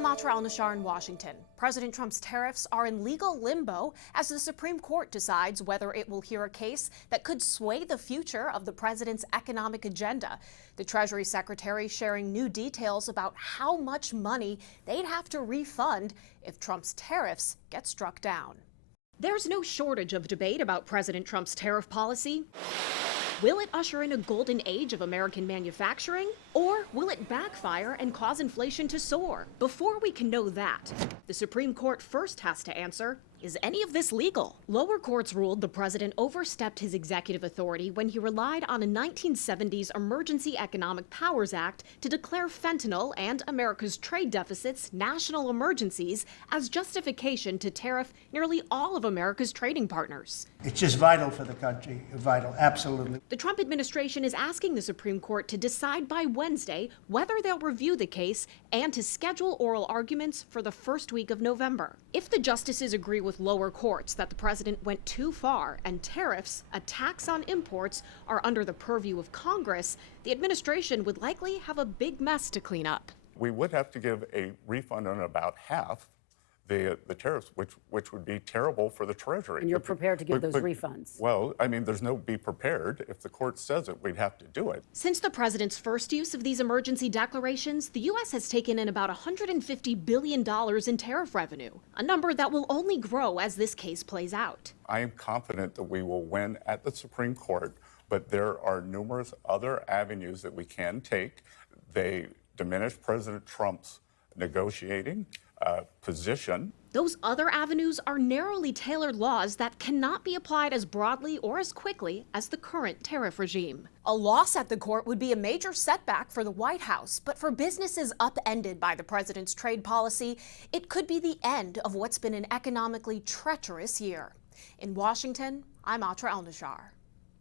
I'm Atra Al-Nashar in Washington. President Trump's tariffs are in legal limbo as the Supreme Court decides whether it will hear a case that could sway the future of the president's economic agenda. The Treasury Secretary sharing new details about how much money they'd have to refund if Trump's tariffs get struck down. There's no shortage of debate about President Trump's tariff policy. Will it usher in a golden age of American manufacturing? Or will it backfire and cause inflation to soar? Before we can know that, the Supreme Court first has to answer, is any of this legal? Lower courts ruled the president overstepped his executive authority when he relied on a 1970s Emergency Economic Powers Act to declare fentanyl and America's trade deficits national emergencies as justification to tariff nearly all of America's trading partners. It's just vital for the country, vital, absolutely. The Trump administration is asking the Supreme Court to decide by Wednesday whether they'll review the case and to schedule oral arguments for the first week of November. If the justices agree with lower courts that the president went too far and tariffs, a tax on imports, are under the purview of Congress, the administration would likely have a big mess to clean up. We would have to give a refund on about half the tariffs, which would be terrible for the Treasury. And you're prepared to give those refunds? Well, I mean, there's no be prepared. If the court says it, we'd have to do it. Since the president's first use of these emergency declarations, the U.S. has taken in about $150 billion in tariff revenue, a number that will only grow as this case plays out. I am confident that we will win at the Supreme Court, but there are numerous other avenues that we can take. They diminish President Trump's negotiating position. Those other avenues are narrowly tailored laws that cannot be applied as broadly or as quickly as the current tariff regime. A loss at the court would be a major setback for the White House, but for businesses upended by the president's trade policy, it could be the end of what's been an economically treacherous year. In Washington, I'm Atra Al-Nashar.